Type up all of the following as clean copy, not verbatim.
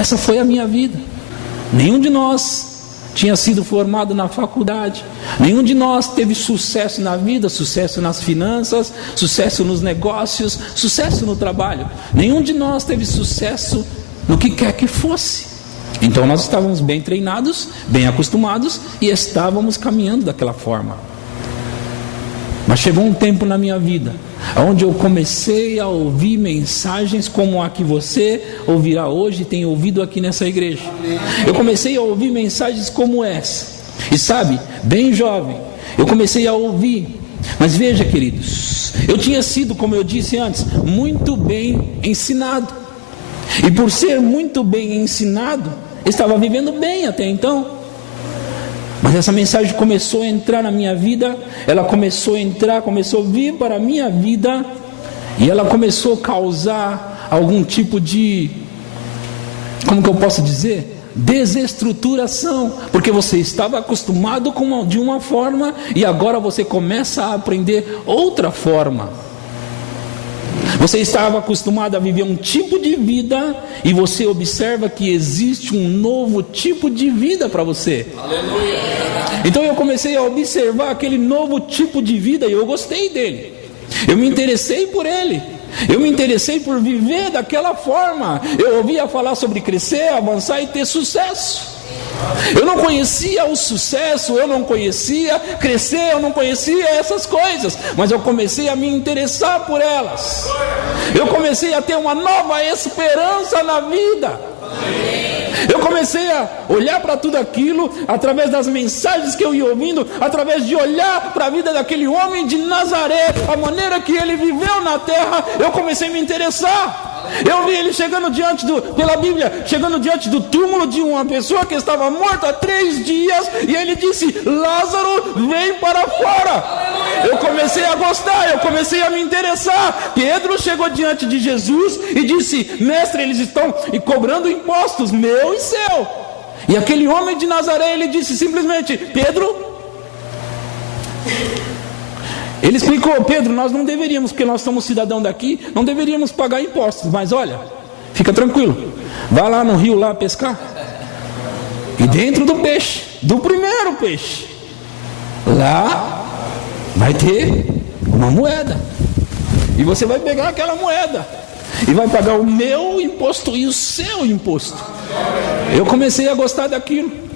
Essa foi a minha vida. Nenhum de nós tinha sido formado na faculdade. Nenhum de nós teve sucesso na vida, sucesso nas finanças, sucesso nos negócios, sucesso no trabalho. Nenhum de nós teve sucesso no que quer que fosse. Então nós estávamos bem treinados, bem acostumados e estávamos caminhando daquela forma. Mas chegou um tempo na minha vida onde eu comecei a ouvir mensagens como a que você ouvirá hoje e tem ouvido aqui nessa igreja. Eu comecei a ouvir mensagens como essa. E sabe, bem jovem, eu comecei a ouvir. Mas veja, queridos, eu tinha sido, como eu disse antes, muito bem ensinado. E por ser muito bem ensinado, estava vivendo bem até então. Mas essa mensagem começou a entrar na minha vida. Ela começou a entrar, começou a vir para a minha vida. E ela começou a causar algum tipo de, como que eu posso dizer? Desestruturação. Porque você estava acostumado de uma forma e agora você começa a aprender outra forma. Você estava acostumado a viver um tipo de vida e você observa que existe um novo tipo de vida para você. Aleluia. Então eu comecei a observar aquele novo tipo de vida e eu gostei dele. Eu me interessei por ele. Eu me interessei por viver daquela forma. Eu ouvia falar sobre crescer, avançar e ter sucesso. Eu não conhecia o sucesso, eu não conhecia crescer, eu não conhecia essas coisas, mas eu comecei a me interessar por elas. Eu comecei a ter uma nova esperança na vida. Eu comecei a olhar para tudo aquilo através das mensagens que eu ia ouvindo, através de olhar para a vida daquele homem de Nazaré, a maneira que ele viveu na terra. Eu comecei a me interessar. Eu vi ele chegando pela Bíblia, chegando diante do túmulo de uma pessoa que estava morta há 3 dias, e ele disse: Lázaro, vem para fora. Eu comecei a gostar, eu comecei a me interessar. Pedro chegou diante de Jesus e disse: mestre, eles estão cobrando impostos, meu e seu. E aquele homem de Nazaré, ele disse simplesmente: Pedro, ele explicou: Pedro, nós não deveríamos, porque nós somos cidadãos daqui, não deveríamos pagar impostos, mas olha, fica tranquilo, vá lá no rio lá pescar, e dentro do peixe, do primeiro peixe, lá vai ter uma moeda, e você vai pegar aquela moeda e vai pagar o meu imposto e o seu imposto. Eu comecei a gostar daquilo.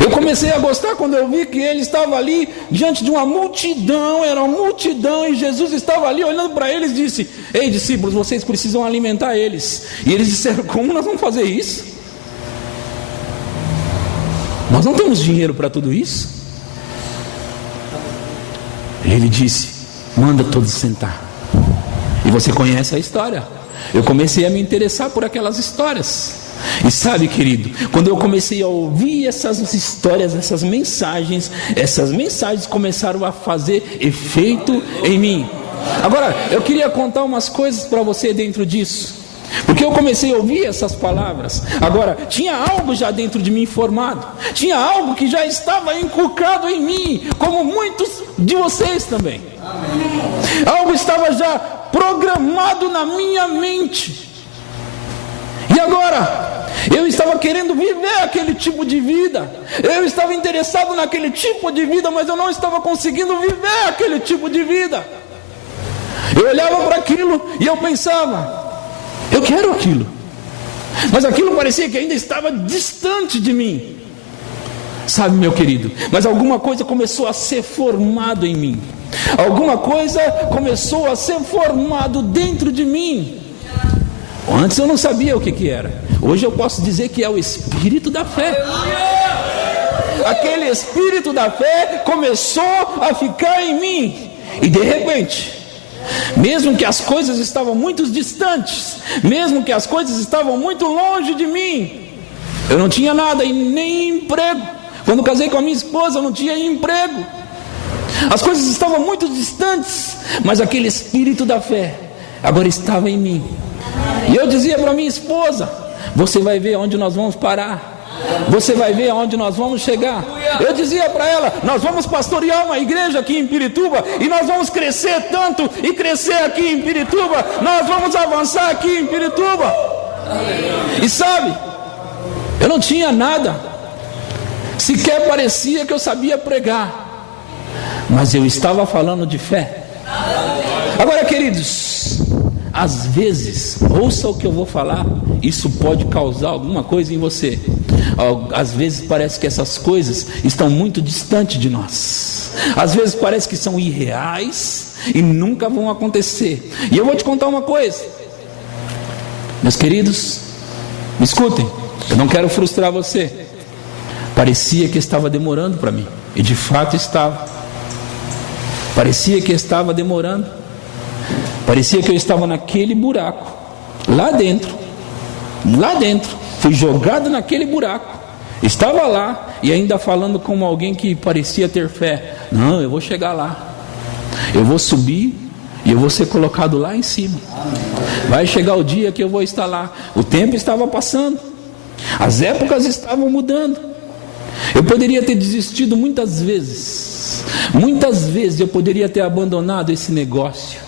Eu comecei a gostar quando eu vi que ele estava ali diante de uma multidão, era uma multidão, e Jesus estava ali olhando para eles e disse: ei, discípulos, vocês precisam alimentar eles. E eles disseram: como nós vamos fazer isso? Nós não temos dinheiro para tudo isso. Ele disse: manda todos sentar. E você conhece a história. Eu comecei a me interessar por aquelas histórias. E sabe, querido, quando eu comecei a ouvir essas histórias, essas mensagens começaram a fazer efeito em mim. Agora, eu queria contar umas coisas para você dentro disso, porque eu comecei a ouvir essas palavras. Agora, tinha algo já dentro de mim formado, tinha algo que já estava inculcado em mim, como muitos de vocês também. Algo estava já programado na minha mente. E agora, eu estava querendo viver aquele tipo de vida. Eu estava interessado naquele tipo de vida, mas eu não estava conseguindo viver aquele tipo de vida. Eu olhava para aquilo e eu pensava: eu quero aquilo. Mas aquilo parecia que ainda estava distante de mim. Sabe, meu querido, mas alguma coisa começou a ser formado em mim. Alguma coisa começou a ser formado dentro de mim. Antes eu não sabia o que era. Hoje eu posso dizer que é o espírito da fé. Aquele espírito da fé começou a ficar em mim. E de repente, mesmo que as coisas estavam muito distantes, mesmo que as coisas estavam muito longe de mim, eu não tinha nada e nem emprego. Quando casei com a minha esposa, eu não tinha emprego. As coisas estavam muito distantes, mas aquele espírito da fé agora estava em mim. E eu dizia para minha esposa: você vai ver onde nós vamos parar. Você vai ver aonde nós vamos chegar. Eu dizia para ela: nós vamos pastorear uma igreja aqui em Pirituba, e nós vamos crescer tanto e crescer aqui em Pirituba. Nós vamos avançar aqui em Pirituba. E sabe, Eu não tinha nada. Sequer parecia que eu sabia pregar. Mas eu estava falando de fé. Agora, queridos, às vezes, ouça o que eu vou falar, isso pode causar alguma coisa em você. Às vezes parece que essas coisas estão muito distantes de nós. Às vezes parece que são irreais e nunca vão acontecer. E eu vou te contar uma coisa, meus queridos, me escutem, eu não quero frustrar você. Parecia que estava demorando para mim, e de fato estava. Parecia que estava demorando. Parecia que eu estava naquele buraco, lá dentro. Fui jogado naquele buraco. Estava lá e ainda falando como alguém que parecia ter fé. Não, eu vou chegar lá. Eu vou subir e eu vou ser colocado lá em cima. Vai chegar o dia que eu vou estar lá. O tempo estava passando. As épocas estavam mudando. Eu poderia ter desistido muitas vezes. Muitas vezes eu poderia ter abandonado esse negócio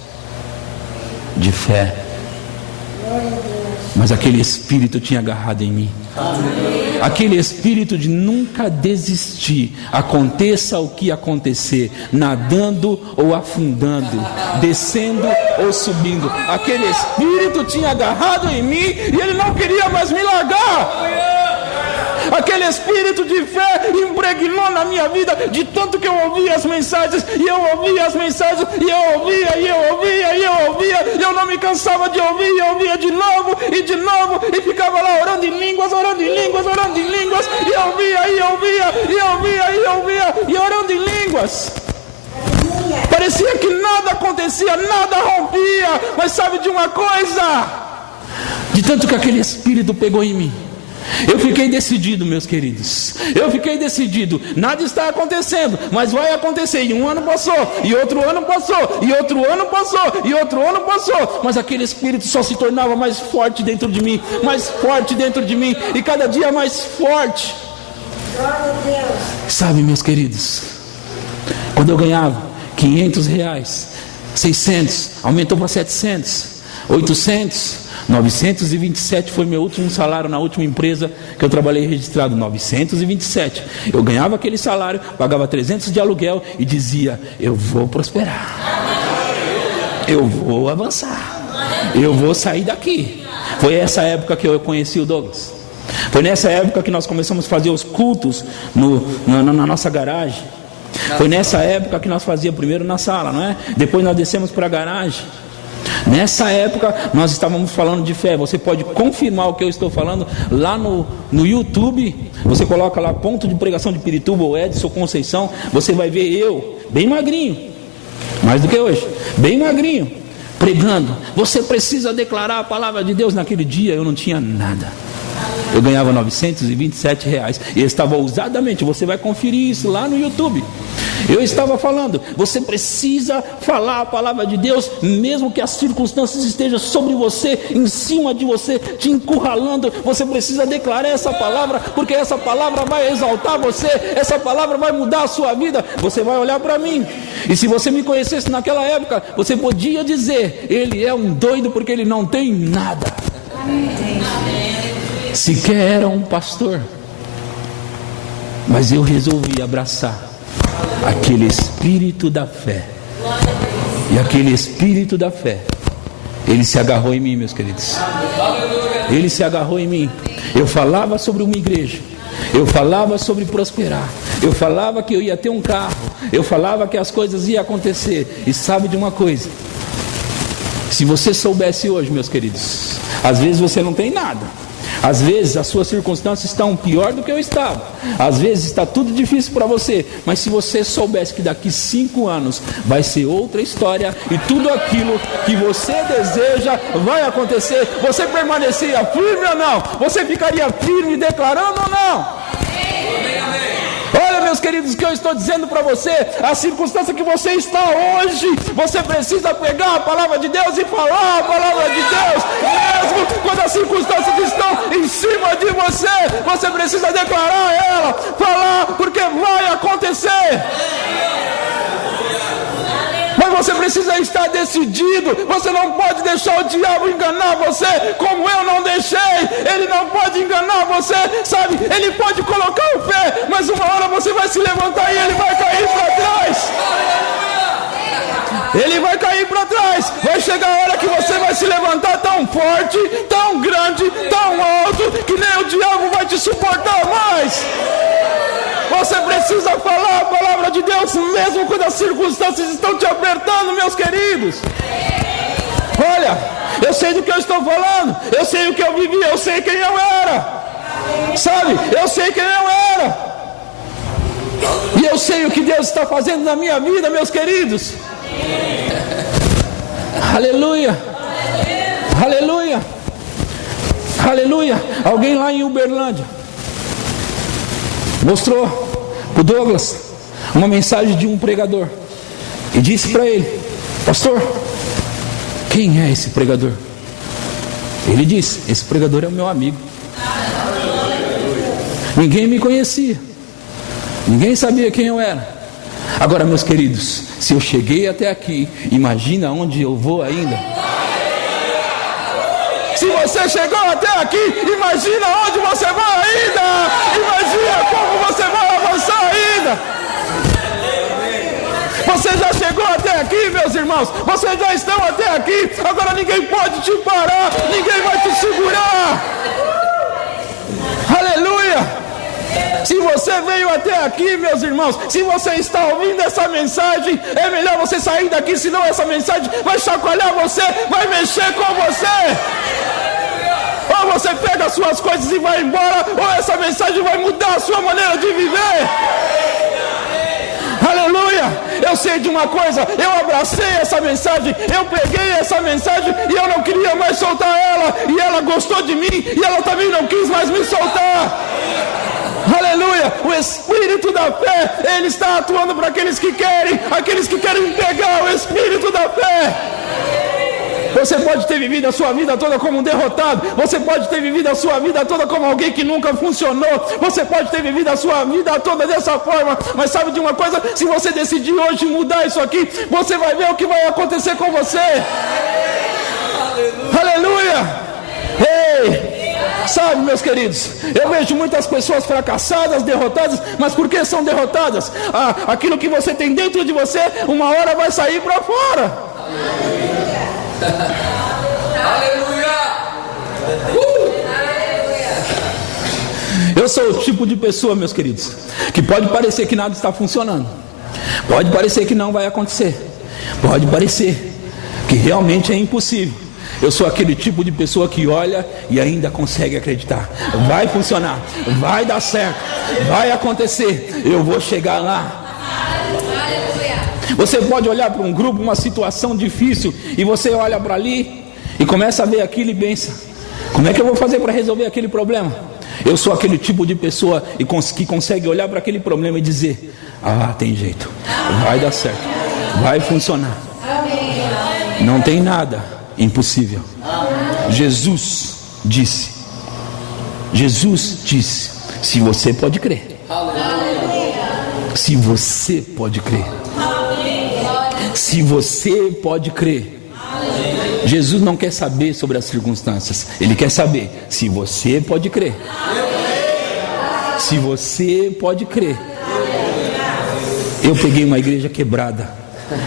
de fé. Mas aquele espírito tinha agarrado em mim. Aquele espírito de nunca desistir, aconteça o que acontecer, nadando ou afundando, descendo ou subindo. Aquele espírito tinha agarrado em mim e ele não queria mais me largar. Aquele espírito de fé impregnou na minha vida, de tanto que eu ouvia as mensagens, e eu ouvia as mensagens, e eu ouvia, e eu ouvia, e eu ouvia, e eu não me cansava de ouvir, e eu ouvia de novo, e ficava lá orando em línguas, e eu ouvia, e eu ouvia, e eu ouvia, e eu ouvia, e orando em línguas. Parecia que nada acontecia, nada rompia, mas sabe de uma coisa? De tanto que aquele espírito pegou em mim, eu fiquei decidido, meus queridos. Eu fiquei decidido. Nada está acontecendo, mas vai acontecer. E um ano passou, e outro ano passou, e outro ano passou, e outro ano passou. Mas aquele espírito só se tornava mais forte dentro de mim, mais forte dentro de mim, e cada dia mais forte. Sabe, meus queridos, quando eu ganhava R$500, 600, aumentou para 700, 800, 927 foi meu último salário na última empresa que eu trabalhei registrado, 927. Eu ganhava aquele salário, pagava 300 de aluguel e dizia: eu vou prosperar, eu vou avançar, eu vou sair daqui. Foi essa época que eu conheci o Douglas. Foi nessa época que nós começamos a fazer os cultos na nossa garagem. Foi nessa época que nós fazíamos primeiro na sala, não é? Depois nós descemos para a garagem. Nessa época nós estávamos falando de fé. Você pode confirmar o que eu estou falando lá no YouTube. Você coloca lá Ponto de Pregação de Pirituba ou Edson Conceição. Você vai ver eu, bem magrinho, mais do que hoje, bem magrinho, pregando. Você precisa declarar a palavra de Deus. Naquele dia eu não tinha nada. Eu ganhava R$927 e eu estava ousadamente, você vai conferir isso lá no YouTube. Eu estava falando, você precisa falar a palavra de Deus, mesmo que as circunstâncias estejam sobre você, em cima de você, te encurralando. Você precisa declarar essa palavra, porque essa palavra vai exaltar você, essa palavra vai mudar a sua vida. Você vai olhar para mim, e se você me conhecesse naquela época, você podia dizer: ele é um doido porque ele não tem nada. Sequer era um pastor, mas eu resolvi abraçar aquele espírito da fé. E aquele espírito da fé, ele se agarrou em mim, meus queridos. Ele se agarrou em mim. Eu falava sobre uma igreja, eu falava sobre prosperar, eu falava que eu ia ter um carro, eu falava que as coisas iam acontecer. E sabe de uma coisa? Se você soubesse hoje, meus queridos, às vezes você não tem nada, às vezes as suas circunstâncias estão pior do que eu estava, às vezes está tudo difícil para você, mas se você soubesse que daqui 5 anos vai ser outra história, e tudo aquilo que você deseja vai acontecer, você permaneceria firme ou não? Você ficaria firme declarando ou não? Olha, meus queridos, o que eu estou dizendo para você, a circunstância que você está hoje, você precisa pegar a palavra de Deus e falar a palavra de Deus, mesmo quando as circunstâncias estão em cima de você, você precisa declarar ela, falar, porque vai acontecer. Mas Você precisa estar decidido. Você não pode deixar o diabo enganar você, como eu não deixei. Ele não pode enganar você, sabe? Ele pode colocar o pé, mas uma hora você vai se levantar e ele vai cair para trás. Ele vai cair para trás. Vai chegar a hora que você vai se levantar tão forte, tão grande, tão alto, que nem o diabo vai te suportar mais. Você precisa falar a palavra de Deus, mesmo quando as circunstâncias estão te apertando, meus queridos. Olha, eu sei do que eu estou falando, eu sei o que eu vivi, eu sei quem eu era. Sabe, eu sei quem eu era. E eu sei o que Deus está fazendo na minha vida, meus queridos. Aleluia, aleluia, aleluia. Alguém lá em Uberlândia mostrou para o Douglas uma mensagem de um pregador e disse para ele: pastor, quem é esse pregador? Ele disse: esse pregador é o meu amigo. Ninguém me conhecia, ninguém sabia quem eu era. Agora, meus queridos, se eu cheguei até aqui, imagina onde eu vou ainda. Se você chegou até aqui, imagina onde você vai ainda. Imagina como você vai avançar ainda. Você já chegou até aqui, meus irmãos. Vocês já estão até aqui. Agora ninguém pode te parar, ninguém vai te segurar. Aleluia. Se você veio até aqui, meus irmãos, se você está ouvindo essa mensagem, é melhor você sair daqui, senão essa mensagem vai chacoalhar você, vai mexer com você. Ou você pega as suas coisas e vai embora, ou essa mensagem vai mudar a sua maneira de viver. Aleluia. Eu sei de uma coisa, eu abracei essa mensagem, eu peguei essa mensagem e eu não queria mais soltar ela, e ela gostou de mim e ela também não quis mais me soltar. Aleluia, o Espírito da fé, ele está atuando para aqueles que querem pegar o Espírito da fé. Você pode ter vivido a sua vida toda como um derrotado, você pode ter vivido a sua vida toda como alguém que nunca funcionou, você pode ter vivido a sua vida toda dessa forma, mas sabe de uma coisa? Se você decidir hoje mudar isso aqui, você vai ver o que vai acontecer com você. Aleluia. Ei! Sabe, meus queridos, eu vejo muitas pessoas fracassadas, derrotadas, mas por que são derrotadas? Aquilo que você tem dentro de você, uma hora vai sair para fora. Aleluia! Eu sou o tipo de pessoa, meus queridos, que pode parecer que nada está funcionando, pode parecer que não vai acontecer, pode parecer que realmente é impossível. Eu sou aquele tipo de pessoa que olha e ainda consegue acreditar. Vai funcionar, vai dar certo, vai acontecer, eu vou chegar lá. Você pode olhar para um grupo, uma situação difícil, e você olha para ali e começa a ver aquilo e pensa: como é que eu vou fazer para resolver aquele problema? Eu sou aquele tipo de pessoa que consegue olhar para aquele problema e dizer: tem jeito, vai dar certo, vai funcionar. Não tem nada impossível. Jesus disse, se você pode crer, se você pode crer, se você pode crer. Jesus não quer saber sobre as circunstâncias, ele quer saber se você pode crer. Se você pode crer. Eu peguei uma igreja quebrada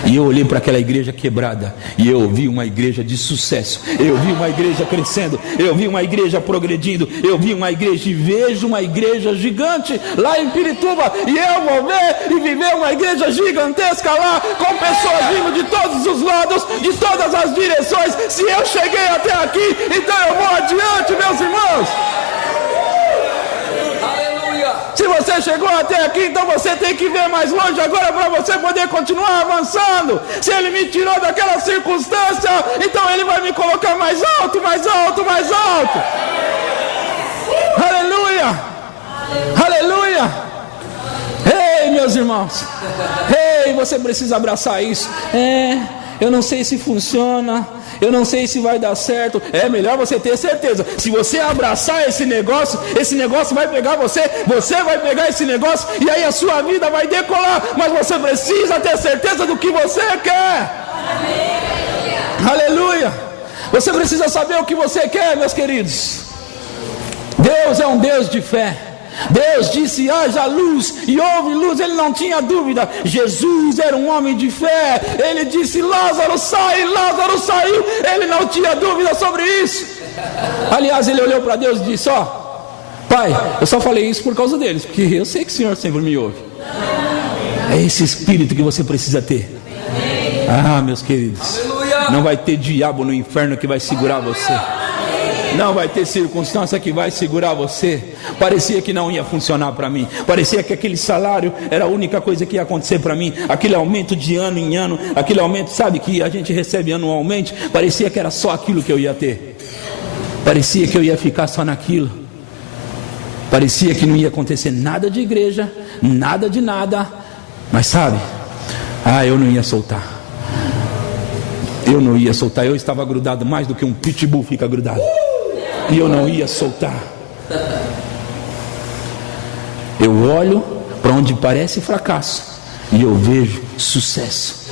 e eu olhei para aquela igreja quebrada e eu vi uma igreja de sucesso, eu vi uma igreja crescendo, eu vi uma igreja progredindo, eu vi uma igreja e vejo uma igreja gigante lá em Pirituba, e eu vou ver e viver uma igreja gigantesca lá, com pessoas vindo de todos os lados, de todas as direções. Se eu cheguei até aqui, então eu vou adiante, meus irmãos. Se você chegou até aqui, então você tem que ver mais longe agora para você poder continuar avançando. Se ele me tirou daquela circunstância, então ele vai me colocar mais alto, mais alto, mais alto. Aleluia! Aleluia! Ei, meus irmãos, ei, você precisa abraçar isso. Eu não sei se funciona, eu não sei se vai dar certo. É melhor você ter certeza. Se você abraçar esse negócio vai pegar você, você vai pegar esse negócio, e aí a sua vida vai decolar. Mas você precisa ter certeza do que você quer. Você precisa saber o que você quer, meus queridos. Deus é um Deus de fé. Deus disse: haja luz, e houve luz. Ele não tinha dúvida. Jesus era um homem de fé. Ele disse: Lázaro sai, Lázaro saiu. Ele não tinha dúvida sobre isso. Aliás, ele olhou para Deus e disse: ó, Pai, eu só falei isso por causa deles, porque eu sei que o Senhor sempre me ouve. É esse espírito que você precisa ter. Ah, meus queridos, não vai ter diabo no inferno que vai segurar você. Não vai ter circunstância que vai segurar você. Parecia que não ia funcionar para mim. Parecia que aquele salário era a única coisa que ia acontecer para mim. Aquele aumento de ano em ano, aquele aumento, sabe, que a gente recebe anualmente. Parecia que era só aquilo que eu ia ter. Parecia que eu ia ficar só naquilo. Parecia que não ia acontecer nada de igreja, nada de nada. Mas sabe, eu não ia soltar. Eu não ia soltar. Eu estava grudado mais do que um pitbull fica grudado. E eu não ia soltar. Eu olho para onde parece fracasso e eu vejo sucesso.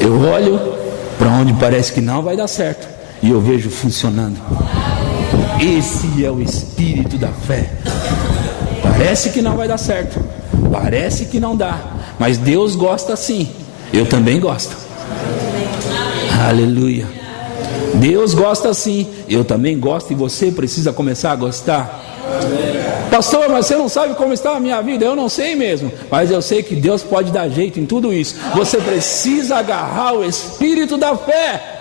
Eu olho para onde parece que não vai dar certo e eu vejo funcionando. Esse é o espírito da fé. Parece que não vai dar certo, parece que não dá, mas Deus gosta assim. Eu também gosto. Aleluia. Deus gosta assim, eu também gosto, e você precisa começar a gostar. Pastor, mas você não sabe como está a minha vida. Eu não sei mesmo, mas eu sei que Deus pode dar jeito em tudo isso. Você precisa agarrar o espírito da fé.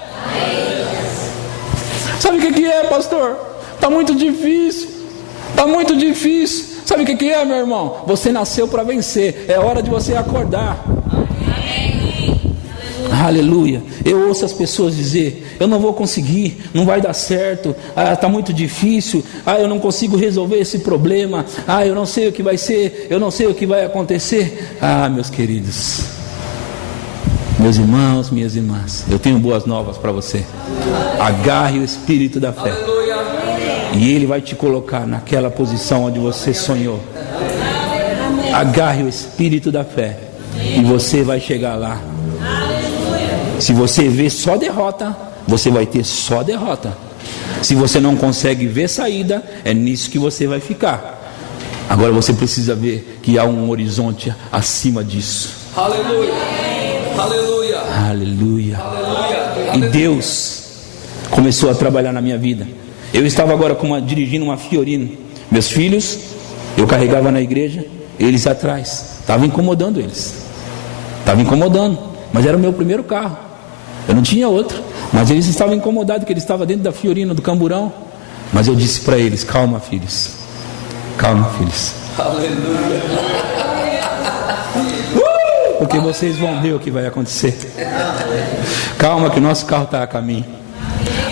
Sabe o que é, pastor? Está muito difícil. Está muito difícil. Sabe o que é, meu irmão? Você nasceu para vencer. É hora de você acordar. Aleluia. Eu ouço as pessoas dizer: eu não vou conseguir, não vai dar certo, está muito difícil, eu não consigo resolver esse problema, eu não sei o que vai ser, eu não sei o que vai acontecer. Meus queridos, meus irmãos, minhas irmãs, eu tenho boas novas para você. Agarre o espírito da fé, e ele vai te colocar naquela posição onde você sonhou. Agarre o espírito da fé, e você vai chegar lá. Se você vê só derrota, você vai ter só derrota. Se você não consegue ver saída, é nisso que você vai ficar. Agora você precisa ver que há um horizonte acima disso. Aleluia, aleluia, aleluia. E Deus começou a trabalhar na minha vida. Eu estava agora dirigindo uma Fiorino. Meus filhos, eu carregava na igreja, eles atrás. Estava incomodando eles. Estava incomodando, mas era o meu primeiro carro. Eu não tinha outro, mas eles estavam incomodados que ele estava dentro da Fiorino, do Camburão. Mas eu disse para eles: calma, filhos. Calma, filhos. Aleluia. Porque vocês vão ver o que vai acontecer. Calma que o nosso carro está a caminho.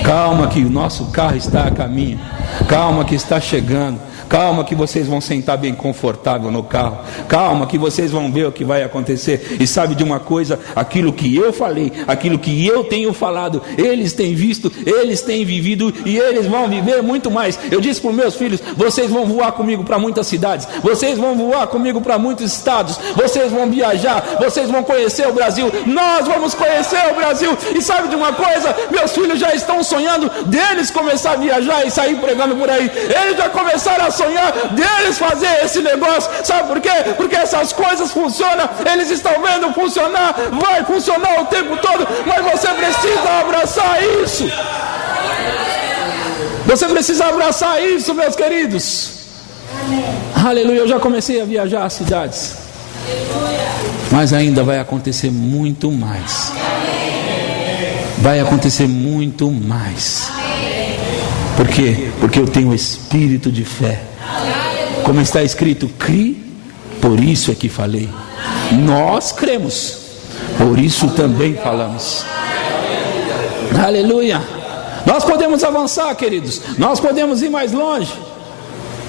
Calma que o nosso carro está a caminho. Calma que está chegando. Calma que vocês vão sentar bem confortável no carro. Calma que vocês vão ver o que vai acontecer. E sabe de uma coisa? Aquilo que eu falei, aquilo que eu tenho falado, eles têm visto, eles têm vivido, e eles vão viver muito mais. Eu disse para os meus filhos: vocês vão voar comigo para muitas cidades, vocês vão voar comigo para muitos estados, vocês vão viajar, vocês vão conhecer o Brasil, nós vamos conhecer o Brasil. E sabe de uma coisa? Meus filhos já estão sonhando deles começar a viajar e sair pregando por aí. Eles já começaram a sonhar deles fazer esse negócio. Sabe por quê? Porque essas coisas funcionam. Eles estão vendo funcionar. Vai funcionar o tempo todo. Mas você precisa abraçar isso. Você precisa abraçar isso, meus queridos. Aleluia. Eu já comecei a viajar às cidades, mas ainda vai acontecer muito mais. Vai acontecer muito mais. Por quê? Porque eu tenho espírito de fé. Como está escrito: crie, por isso é que falei. Nós cremos, por isso também falamos. Aleluia. Nós podemos avançar, queridos. Nós podemos ir mais longe.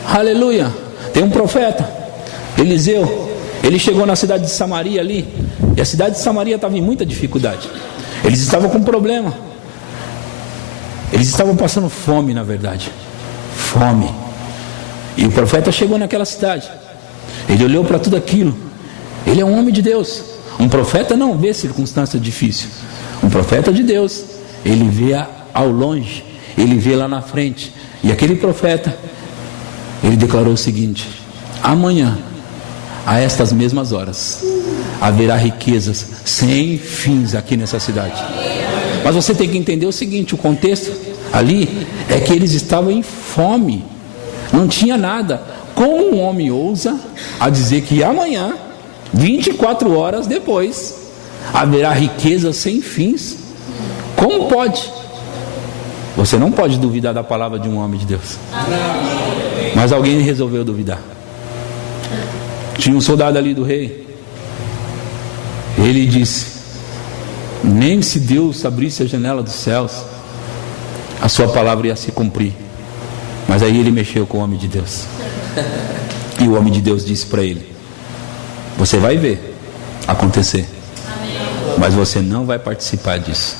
Aleluia. Tem um profeta, Eliseu. Ele chegou na cidade de Samaria ali, e a cidade de Samaria estava em muita dificuldade. Eles estavam com problema. Eles estavam passando fome, na verdade. Fome. E o profeta chegou naquela cidade. Ele olhou para tudo aquilo. Ele é um homem de Deus. Um profeta não vê circunstância difícil. Um profeta de Deus, ele vê ao longe, ele vê lá na frente. E aquele profeta, ele declarou o seguinte: amanhã, a estas mesmas horas, haverá riquezas sem fins aqui nessa cidade. Mas você tem que entender o seguinte: o contexto ali é que eles estavam em fome, não tinha nada. Como um homem ousa a dizer que amanhã, 24 horas depois, haverá riquezas sem fins? Como pode? Você não pode duvidar da palavra de um homem de Deus. Mas alguém resolveu duvidar. Tinha um soldado ali do rei. Ele disse: nem se Deus abrisse a janela dos céus, a sua palavra ia se cumprir. Mas aí ele mexeu com o homem de Deus. E o homem de Deus disse para ele: você vai ver acontecer, mas você não vai participar disso.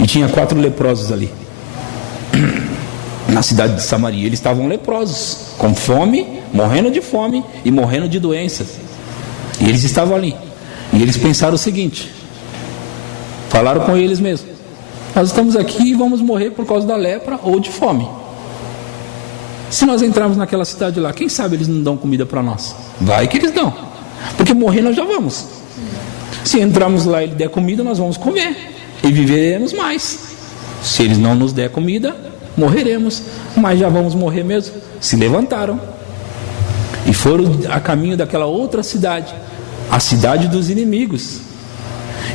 E tinha 4 leprosos ali na cidade de Samaria. Eles estavam leprosos, com fome, morrendo de fome e morrendo de doenças. E eles estavam ali. E eles pensaram o seguinte, falaram com eles mesmos: nós estamos aqui e vamos morrer por causa da lepra ou de fome. Se nós entrarmos naquela cidade lá, quem sabe eles não dão comida para nós? Vai que eles dão, porque morrer nós já vamos. Se entrarmos lá e ele der comida, nós vamos comer e viveremos mais. Se eles não nos der comida, morreremos, mas já vamos morrer mesmo. Se levantaram e foram a caminho daquela outra cidade, a cidade dos inimigos.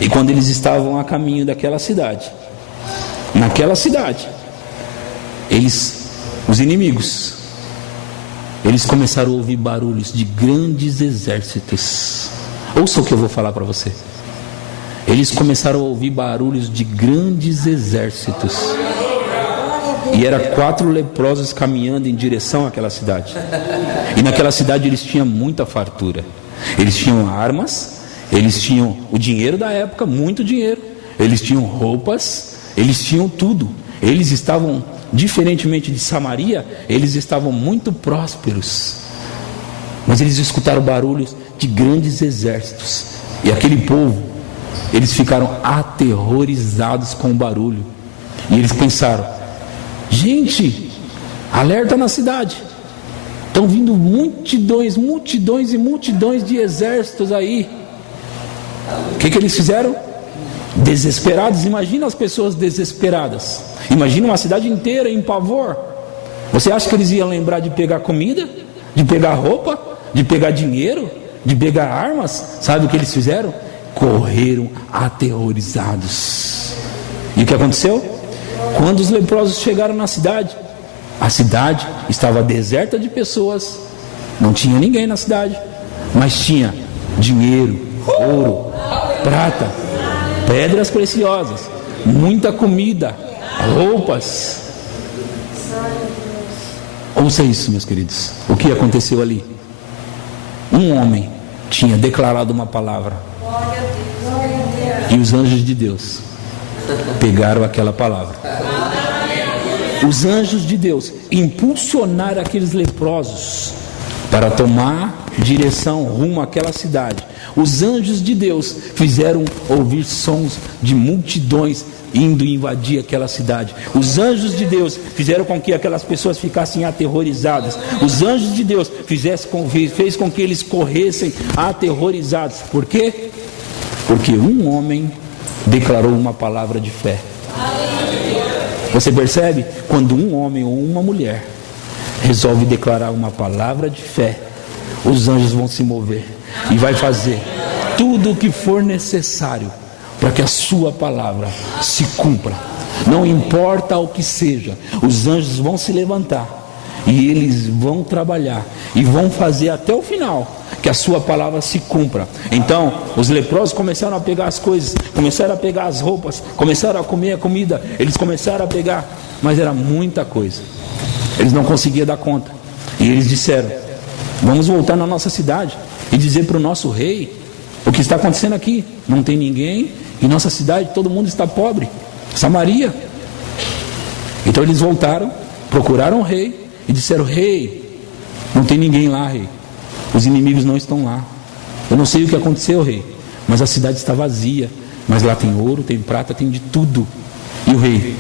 E quando eles estavam a caminho daquela cidade, naquela cidade, os inimigos, eles começaram a ouvir barulhos de grandes exércitos. Ouça o que eu vou falar para você. Eles começaram a ouvir barulhos de grandes exércitos. E eram 4 leprosos caminhando em direção àquela cidade. E naquela cidade eles tinham muita fartura. Eles tinham armas, eles tinham o dinheiro da época, muito dinheiro. Eles tinham roupas, eles tinham tudo. Eles estavam, diferentemente de Samaria, eles estavam muito prósperos. Mas eles escutaram barulhos de grandes exércitos. E aquele povo, eles ficaram aterrorizados com o barulho. E eles pensaram: gente, alerta na cidade. Estão vindo multidões e multidões de exércitos aí. O que eles fizeram? Desesperados. Imagina as pessoas desesperadas. Imagina uma cidade inteira em pavor. Você acha que eles iam lembrar de pegar comida? De pegar roupa? De pegar dinheiro? De pegar armas? Sabe o que eles fizeram? Correram aterrorizados. E o que aconteceu? Quando os leprosos chegaram na cidade, a cidade estava deserta de pessoas. Não tinha ninguém na cidade, mas tinha dinheiro, ouro, prata, pedras preciosas, muita comida, roupas. Ouça isso, meus queridos. O que aconteceu ali? Um homem tinha declarado uma palavra, e os anjos de Deus pegaram aquela palavra. Os anjos de Deus impulsionaram aqueles leprosos para tomar direção rumo àquela cidade. Os anjos de Deus fizeram ouvir sons de multidões indo invadir aquela cidade. Os anjos de Deus fizeram com que aquelas pessoas ficassem aterrorizadas. Os anjos de Deus fez com que eles corressem aterrorizados. Por quê? Porque um homem declarou uma palavra de fé. Você percebe? Quando um homem ou uma mulher resolve declarar uma palavra de fé, os anjos vão se mover e vai fazer tudo o que for necessário para que a sua palavra se cumpra. Não importa o que seja, os anjos vão se levantar e eles vão trabalhar e vão fazer até o final que a sua palavra se cumpra. Então os leprosos começaram a pegar as coisas, começaram a pegar as roupas, começaram a comer a comida, eles começaram a pegar, mas era muita coisa, eles não conseguiam dar conta. E eles disseram: vamos voltar na nossa cidade e dizer para o nosso rei o que está acontecendo aqui. Não tem ninguém em nossa cidade, todo mundo está pobre. Samaria. Então eles voltaram, procuraram o rei e disseram: rei, não tem ninguém lá, rei. Os inimigos não estão lá. Eu não sei o que aconteceu, rei, mas a cidade está vazia. Mas lá tem ouro, tem prata, tem de tudo. E o rei?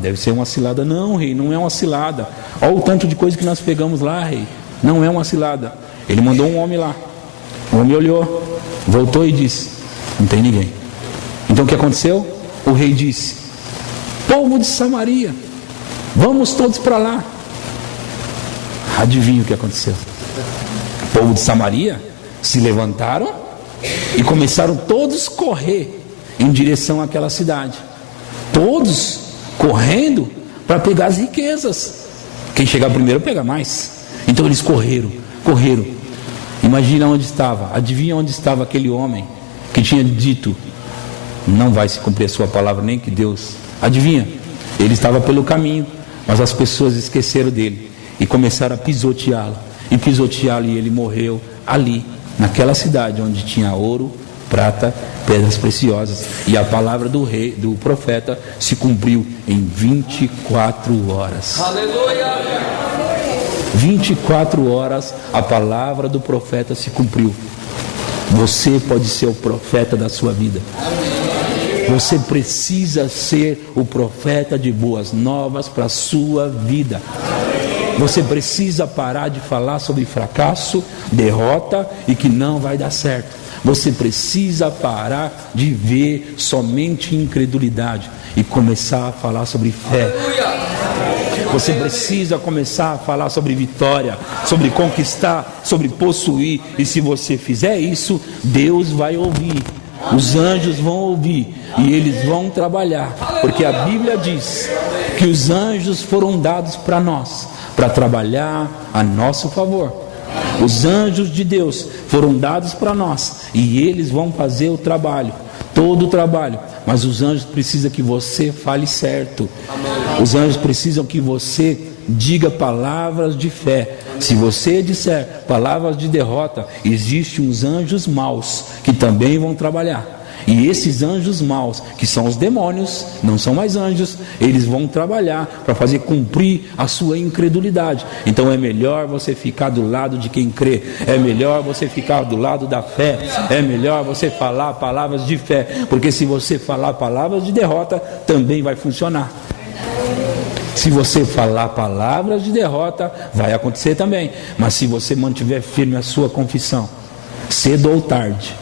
Deve ser uma cilada. Não, rei, não é uma cilada. Olha o tanto de coisa que nós pegamos lá, rei. Não é uma cilada. Ele mandou um homem lá. O homem olhou, voltou e disse: não tem ninguém. Então o que aconteceu? O rei disse: povo de Samaria, vamos todos para lá. Adivinha o que aconteceu? O povo de Samaria se levantaram e começaram todos a correr em direção àquela cidade. Todos correndo para pegar as riquezas. Quem chegar primeiro pega mais. Então eles correram. Imagina onde estava. Adivinha onde estava aquele homem que tinha dito: não vai se cumprir a sua palavra, nem que Deus. Adivinha? Ele estava pelo caminho, mas as pessoas esqueceram dele e começaram a pisoteá-lo. E ele morreu ali, naquela cidade onde tinha ouro, prata, pedras preciosas. E a palavra do rei, do profeta, se cumpriu em 24 horas. Aleluia! 24 horas a palavra do profeta se cumpriu. Você pode ser o profeta da sua vida. Você precisa ser o profeta de boas novas para a sua vida. Você precisa parar de falar sobre fracasso, derrota e que não vai dar certo. Você precisa parar de ver somente incredulidade e começar a falar sobre fé. Você precisa começar a falar sobre vitória, sobre conquistar, sobre possuir. E se você fizer isso, Deus vai ouvir. Os anjos vão ouvir e eles vão trabalhar. Porque a Bíblia diz que os anjos foram dados para nós, para trabalhar a nosso favor. Os anjos de Deus foram dados para nós e eles vão fazer o trabalho, todo o trabalho. Mas os anjos precisam que você fale certo. Os anjos precisam que você diga palavras de fé. Se você disser palavras de derrota, existem uns anjos maus que também vão trabalhar. E esses anjos maus, que são os demônios, não são mais anjos, eles vão trabalhar para fazer cumprir a sua incredulidade. Então é melhor você ficar do lado de quem crê, é melhor você ficar do lado da fé, é melhor você falar palavras de fé, porque se você falar palavras de derrota, também vai funcionar. Se você falar palavras de derrota, vai acontecer também. Mas se você mantiver firme a sua confissão, cedo ou tarde,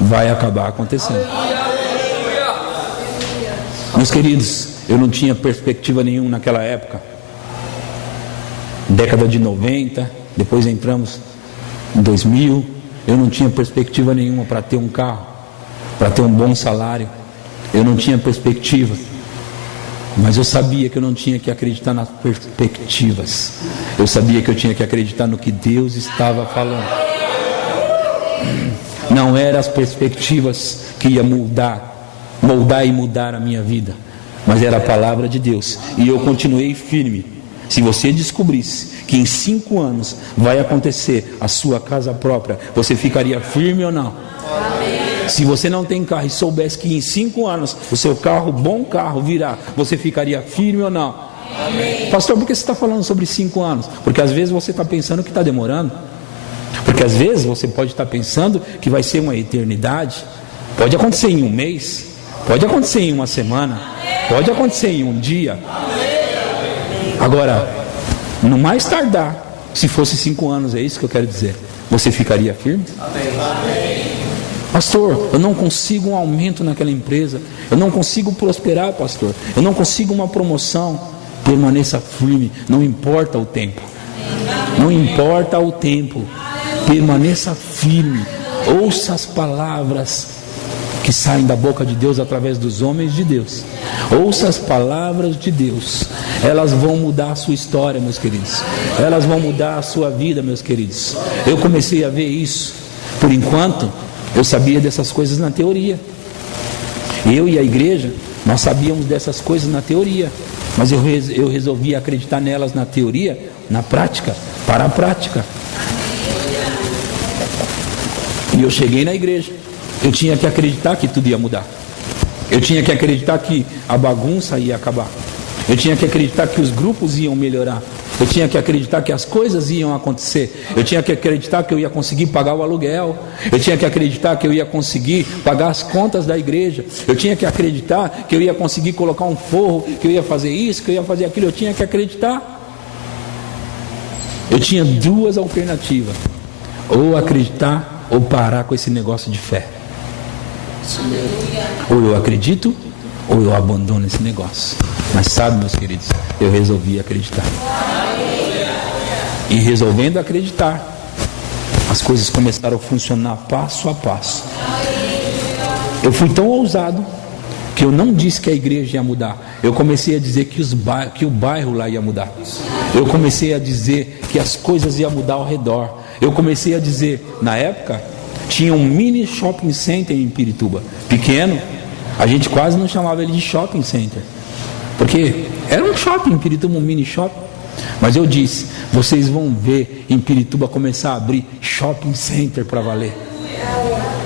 vai acabar acontecendo. Meus queridos, eu não tinha perspectiva nenhuma naquela época. Década de 90, depois entramos em 2000. Eu não tinha perspectiva nenhuma para ter um carro, para ter um bom salário. Eu não tinha perspectiva. Mas eu sabia que eu não tinha que acreditar nas perspectivas. Eu sabia que eu tinha que acreditar no que Deus estava falando. Não eram as perspectivas que ia moldar e mudar a minha vida, mas era a palavra de Deus. E eu continuei firme. Se você descobrisse que em 5 anos vai acontecer a sua casa própria, você ficaria firme ou não? Amém. Se você não tem carro e soubesse que em 5 anos o seu carro, bom carro, virá, você ficaria firme ou não? Amém. Pastor, por que você está falando sobre 5 anos? Porque às vezes você está pensando que está demorando. Porque às vezes você pode estar pensando que vai ser uma eternidade. Pode acontecer em um mês, pode acontecer em uma semana, pode acontecer em um dia. Agora, no mais tardar, se fosse 5 anos, é isso que eu quero dizer, você ficaria firme? Pastor, eu não consigo um aumento naquela empresa, eu não consigo prosperar, pastor, eu não consigo uma promoção. Permaneça firme, não importa o tempo. Não importa o tempo. Permaneça firme. Ouça as palavras que saem da boca de Deus através dos homens de Deus. Ouça as palavras de Deus. Elas vão mudar a sua história, meus queridos. Elas vão mudar a sua vida, meus queridos. Eu comecei a ver isso. Por enquanto, eu sabia dessas coisas na teoria. Eu e a igreja, nós sabíamos dessas coisas na teoria. Mas eu resolvi acreditar nelas na teoria, na prática, para a prática. E eu cheguei na igreja. Eu tinha que acreditar que tudo ia mudar. Eu tinha que acreditar que a bagunça ia acabar. Eu tinha que acreditar que os grupos iam melhorar. Eu tinha que acreditar que as coisas iam acontecer. Eu tinha que acreditar que eu ia conseguir pagar o aluguel. Eu tinha que acreditar que eu ia conseguir pagar as contas da igreja. Eu tinha que acreditar que eu ia conseguir colocar um forro, que eu ia fazer isso, que eu ia fazer aquilo. Eu tinha que acreditar. Eu tinha duas alternativas: ou acreditar ou parar com esse negócio de fé. Ou eu acredito ou eu abandono esse negócio. Mas sabe, meus queridos, eu resolvi acreditar. E resolvendo acreditar, as coisas começaram a funcionar passo a passo. Eu fui tão ousado que eu não disse que a igreja ia mudar. Eu comecei a dizer que o bairro lá ia mudar. Eu comecei a dizer que as coisas iam mudar ao redor. Eu comecei a dizer, na época, tinha um mini shopping center em Pirituba, pequeno. A gente quase não chamava ele de shopping center, porque era um shopping em Pirituba, um mini shopping. Mas eu disse, vocês vão ver em Pirituba começar a abrir shopping center para valer.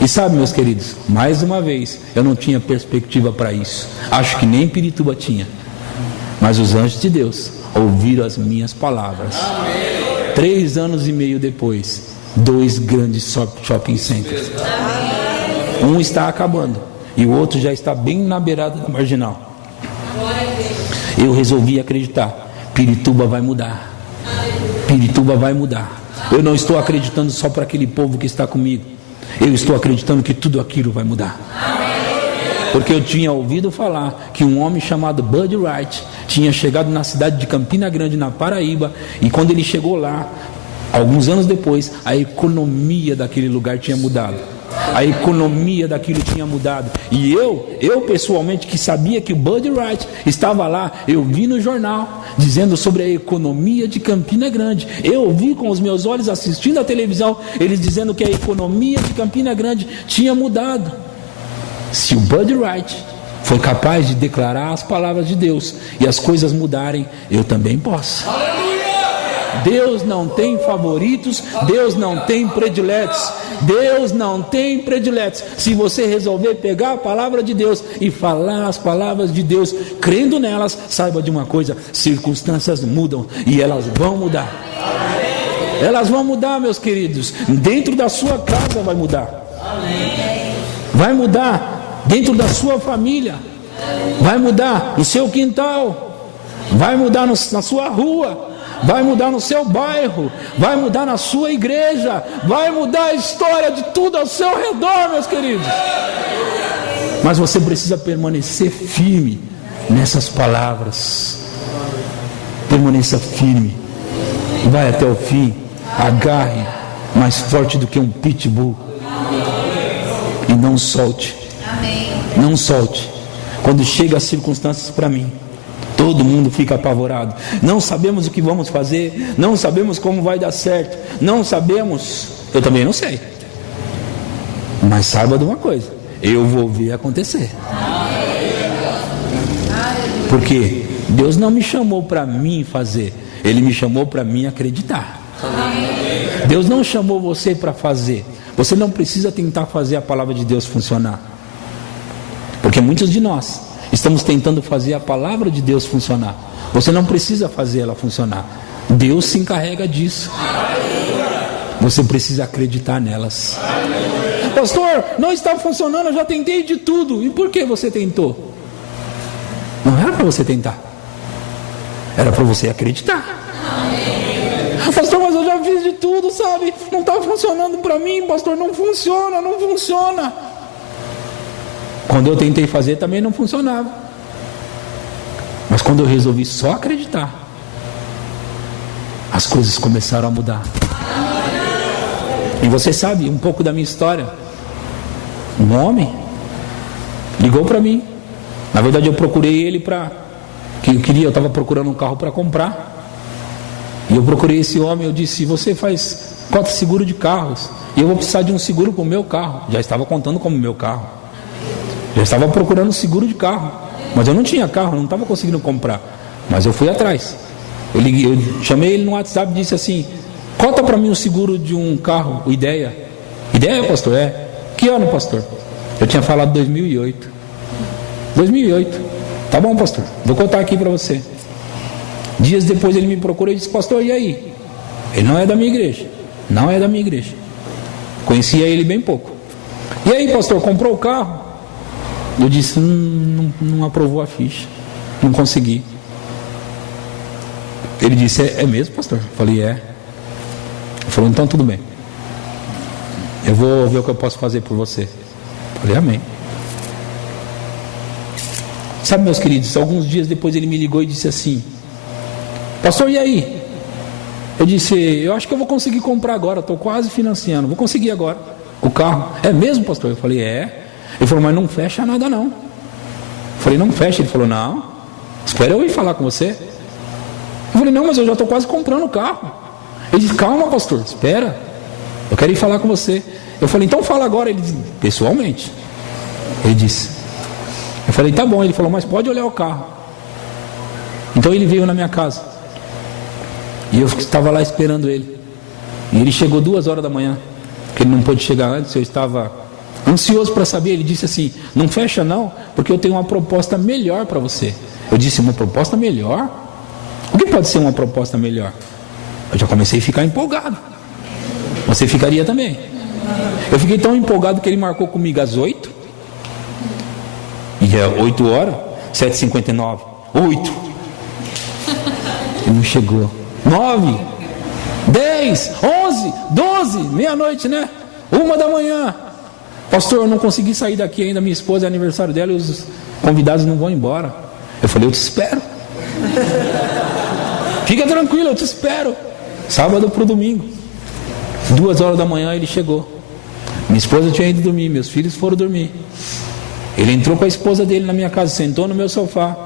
E sabe, meus queridos, mais uma vez, eu não tinha perspectiva para isso. Acho que nem Pirituba tinha. Mas os anjos de Deus ouviram as minhas palavras. 3 anos e meio depois, 2 grandes shopping centers. Um está acabando e o outro já está bem na beirada da marginal. Eu resolvi acreditar. Pirituba vai mudar. Pirituba vai mudar. Eu não estou acreditando só para aquele povo que está comigo. Eu estou acreditando que tudo aquilo vai mudar. Porque eu tinha ouvido falar que um homem chamado Bud Wright tinha chegado na cidade de Campina Grande, na Paraíba, e quando ele chegou lá, alguns anos depois, a economia daquele lugar tinha mudado. A economia daquilo tinha mudado. E eu pessoalmente, que sabia que o Bud Wright estava lá, eu vi no jornal dizendo sobre a economia de Campina Grande. Eu vi com os meus olhos, assistindo a televisão, eles dizendo que a economia de Campina Grande tinha mudado. Se o Bud Wright foi capaz de declarar as palavras de Deus e as coisas mudarem, eu também posso. Deus não tem favoritos, Deus não tem prediletos. Deus não tem prediletos. Se você resolver pegar a palavra de Deus e falar as palavras de Deus, crendo nelas, saiba de uma coisa: circunstâncias mudam e elas vão mudar. Elas vão mudar, meus queridos. Dentro da sua casa vai mudar. Vai mudar dentro da sua família. Vai mudar no seu quintal. Vai mudar na sua rua. Vai mudar no seu bairro, vai mudar na sua igreja, vai mudar a história de tudo ao seu redor, meus queridos. Mas você precisa permanecer firme nessas palavras. Permaneça firme, vai até o fim, agarre mais forte do que um pitbull e não solte. Não solte. Quando chega as circunstâncias para mim, todo mundo fica apavorado. Não sabemos o que vamos fazer. Não sabemos como vai dar certo. Não sabemos. Eu também não sei. Mas saiba de uma coisa: eu vou ver acontecer. Porque Deus não me chamou para mim fazer. Ele me chamou para mim acreditar. Deus não chamou você para fazer. Você não precisa tentar fazer a palavra de Deus funcionar. Porque muitos de nós estamos tentando fazer a palavra de Deus funcionar. Você não precisa fazer ela funcionar. Deus se encarrega disso. Você precisa acreditar nelas. Pastor, não está funcionando, eu já tentei de tudo. E por que você tentou? Não era para você tentar. Era para você acreditar. Pastor, mas eu já fiz de tudo, sabe? Não está funcionando para mim, pastor. Não funciona, não funciona. Quando eu tentei fazer também não funcionava. Mas quando eu resolvi só acreditar, as coisas começaram a mudar. E você sabe um pouco da minha história. Um homem ligou para mim. Na verdade eu procurei ele para que eu estava procurando um carro para comprar. E eu procurei esse homem. Eu disse: você faz cota seguro de carros e eu vou precisar de um seguro para o meu carro. Já estava contando como meu carro. Já estava procurando seguro de carro, mas eu não tinha carro, não estava conseguindo comprar. Mas eu fui atrás. Eu chamei ele no WhatsApp e disse assim: cota para mim o seguro de um carro, o Ideia. Ideia, pastor? É. Que ano, pastor? Eu tinha falado 2008. 2008. Tá bom, pastor, vou contar aqui para você. Dias depois ele me procurou e disse: pastor, e aí? Ele não é da minha igreja. Não é da minha igreja. Conhecia ele bem pouco. E aí, pastor, comprou o carro? Eu disse: não aprovou a ficha. Não consegui. Ele disse: é mesmo, pastor? Eu falei: é. Ele falou: então tudo bem. Eu vou ver o que eu posso fazer por você. Eu falei: amém. Sabe, meus queridos, alguns dias depois ele me ligou e disse assim: pastor, e aí? Eu disse: eu acho que eu vou conseguir comprar agora, estou quase financiando, vou conseguir agora o carro. É mesmo, pastor? Eu falei: é. Ele falou: mas não fecha nada não. Eu falei: não fecha. Ele falou: não, espera eu ir falar com você. Eu falei: não, mas eu já estou quase comprando o carro. Ele disse: calma, pastor, espera, eu quero ir falar com você. Eu falei: então fala agora. Ele disse: pessoalmente. Ele disse. Eu falei: tá bom. Ele falou: mas pode olhar o carro. Então ele veio na minha casa e eu estava lá esperando ele. E ele chegou 2 horas da manhã, porque ele não pôde chegar antes. Eu estava ansioso para saber. Ele disse assim: não fecha não, porque eu tenho uma proposta melhor para você. Eu disse: uma proposta melhor? O que pode ser uma proposta melhor? Eu já comecei a ficar empolgado. Você ficaria também? Eu fiquei tão empolgado que ele marcou comigo às 8. E é 8 horas, 7h59, 8. Ele não chegou. 9, 10, 11, 12, meia-noite, né? 1 da manhã. Pastor, eu não consegui sair daqui ainda. Minha esposa é aniversário dela e os convidados não vão embora. Eu falei: eu te espero. Fica tranquilo, eu te espero. Sábado para o domingo, 2 horas da manhã ele chegou. Minha esposa tinha ido dormir, meus filhos foram dormir. Ele entrou com a esposa dele na minha casa, sentou no meu sofá.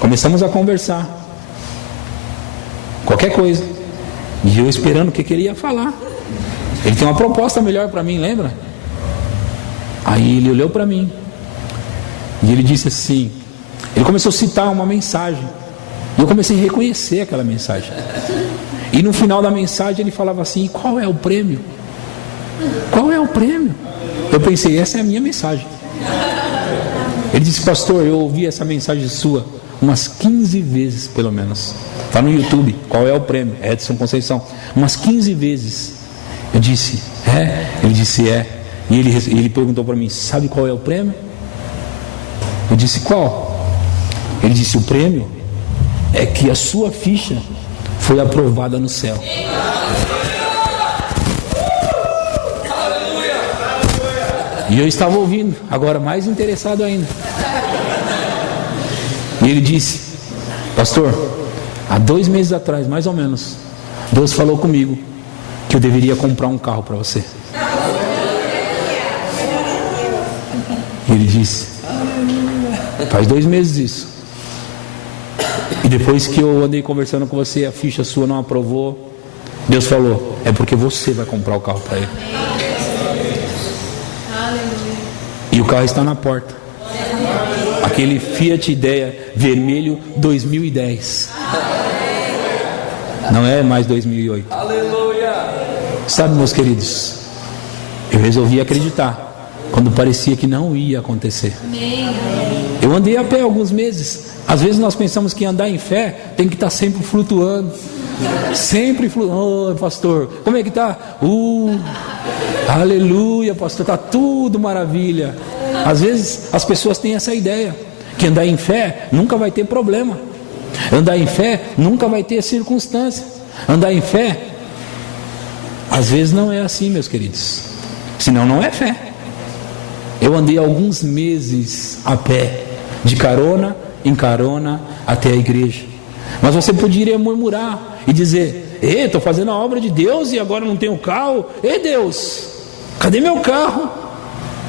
Começamos a conversar. Qualquer coisa. E eu esperando o que ele ia falar. Ele tem uma proposta melhor para mim, lembra? Aí ele olhou para mim e ele disse assim, ele começou a citar uma mensagem. E eu comecei a reconhecer aquela mensagem. E no final da mensagem ele falava assim: qual é o prêmio? Qual é o prêmio? Eu pensei: essa é a minha mensagem. Ele disse: pastor, eu ouvi essa mensagem sua umas 15 vezes pelo menos. Está no YouTube. Qual é o prêmio? Edson Conceição. Umas 15 vezes. Eu disse: é? Ele disse: é. E ele perguntou para mim: sabe qual é o prêmio? Eu disse: qual? Ele disse: o prêmio é que a sua ficha foi aprovada no céu. E eu estava ouvindo, agora mais interessado ainda. E ele disse: pastor, há 2 meses atrás, mais ou menos, Deus falou comigo que eu deveria comprar um carro para você. E ele disse: faz 2 meses isso. E depois que eu andei conversando com você, a ficha sua não aprovou. Deus falou: é porque você vai comprar o carro para ele. E o carro está na porta. Aquele Fiat Idea vermelho 2010. Não é mais 2008. Sabe, meus queridos, eu resolvi acreditar quando parecia que não ia acontecer. Eu andei a pé alguns meses. Às vezes nós pensamos que andar em fé tem que estar sempre flutuando. Sempre flutuando. Oh, pastor, como é que está? Aleluia, pastor, está tudo maravilha. Às vezes as pessoas têm essa ideia, que andar em fé nunca vai ter problema. Andar em fé nunca vai ter circunstância. Andar em fé, às vezes não é assim, meus queridos. Senão não é fé. Eu andei alguns meses a pé, de carona em carona até a igreja. Mas você poderia murmurar e dizer: estou fazendo a obra de Deus e agora não tenho carro. Ei, Deus, cadê meu carro?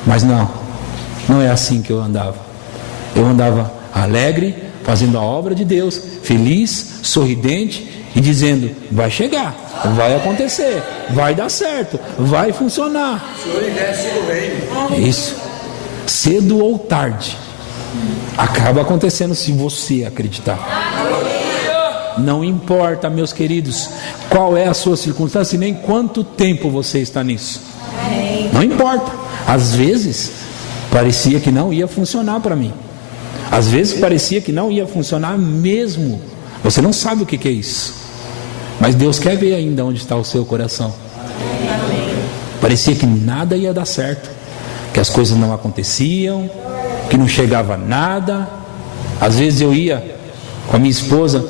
Mas não é assim que eu andava. Eu andava alegre, fazendo a obra de Deus, feliz, sorridente e dizendo: vai chegar, vai acontecer, vai dar certo, vai funcionar. Isso, cedo ou tarde, acaba acontecendo se você acreditar. Não importa, meus queridos, qual é a sua circunstância e nem quanto tempo você está nisso. Não importa. Às vezes parecia que não ia funcionar para mim. Às vezes parecia que não ia funcionar mesmo. Você não sabe o que é isso, mas Deus quer ver ainda onde está o seu coração. Parecia que nada ia dar certo, que as coisas não aconteciam, que não chegava nada. Às vezes eu ia com a minha esposa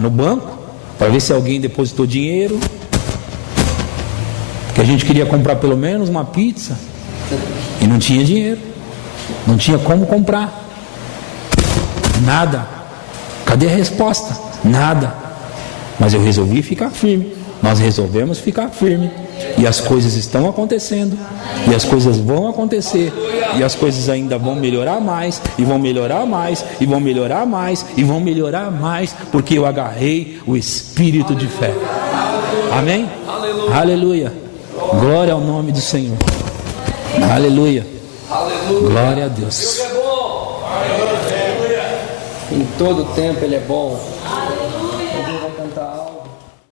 no banco para ver se alguém depositou dinheiro, que a gente queria comprar pelo menos uma pizza e não tinha dinheiro, não tinha como comprar. Nada. Cadê a resposta? Nada. Mas eu resolvi ficar firme. Nós resolvemos ficar firme. E as coisas estão acontecendo. E as coisas vão acontecer. E as coisas ainda vão melhorar mais. E vão melhorar mais. E vão melhorar mais. E vão melhorar mais. Porque eu agarrei o espírito de fé. Amém? Aleluia. Glória ao nome do Senhor. Aleluia. Glória a Deus. Em todo tempo Ele é bom.